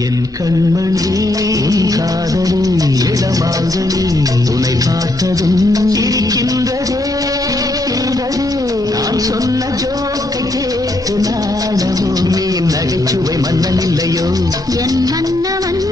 என் கண்மணி உன் காதலி இடமாங்கனி உன்னை பார்த்ததும் இருக்கின்றதே நான் சொன்ன ஜோக்கை கேட்டு நாடமோ நீ நகைச்சுவை மன்னன் இல்லையோ என் மன்னவன்